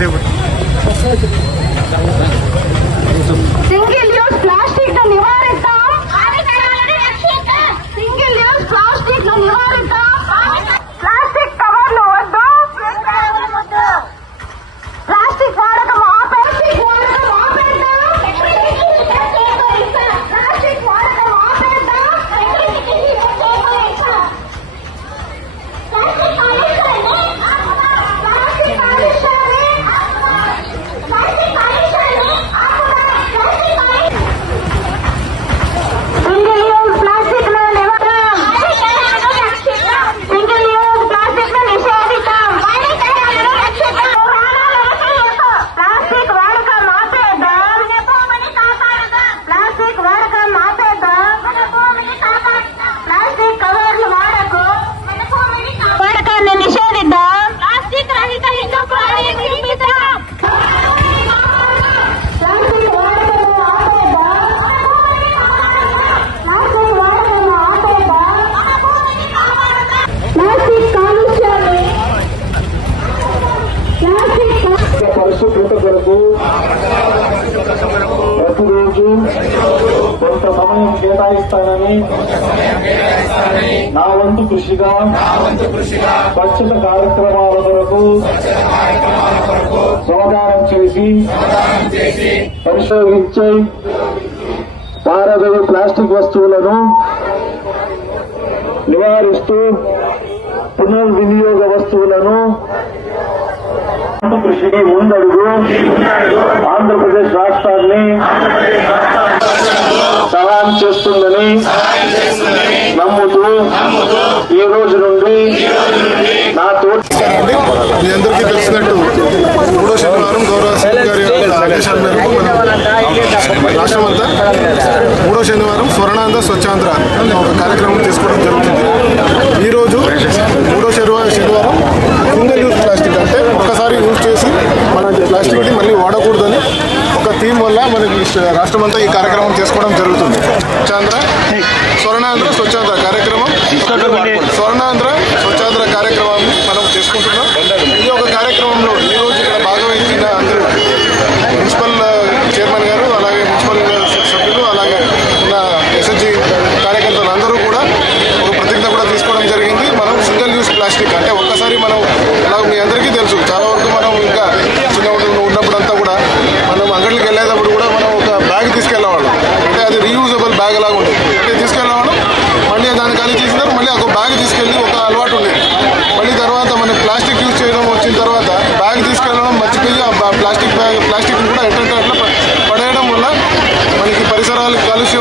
से single use plastic నివారిస్తాం single use plastic నివారిస్తాం కొంత సమయం కేటాయిస్తానని నా వంతు కృషిగా స్వచ్ఛత కార్యక్రమాల కొరకు సమాధానం చేసి పరిశోధించే పారదవి ప్లాస్టిక్ వస్తువులను నివారిస్తూ పునర్వినియోగ వస్తువులను కృషికి ముందడుగు ఆంధ్రప్రదేశ్ రాష్ట్రాన్ని సహాయం చేస్తుందని నమ్ముతూ ఈ రోజు నుండి నా తోటి మీ అందరికీ తెలిసినట్టు మూడో శనివారం గౌరవ గారి ఆదేశాల మేరకు రాష్ట్రం అంతా మూడో శనివారం స్వర్ణాంధ్ర స్వచ్ఛాంధ్ర అనే ఒక కార్యక్రమం తీసుకోవడం జరుగుతుంది. ఈరోజు మూడో శనివారం శనివారం సింగిల్ రాష్ట్రం అంతా ఈ కార్యక్రమం చేసుకోవడం జరుగుతుంది. స్వచ్ఛాంధ్ర స్వర్ణాంధ్ర స్వచ్ఛాంధ్ర కార్యక్రమం. రాష్ట్రాలు కలిసి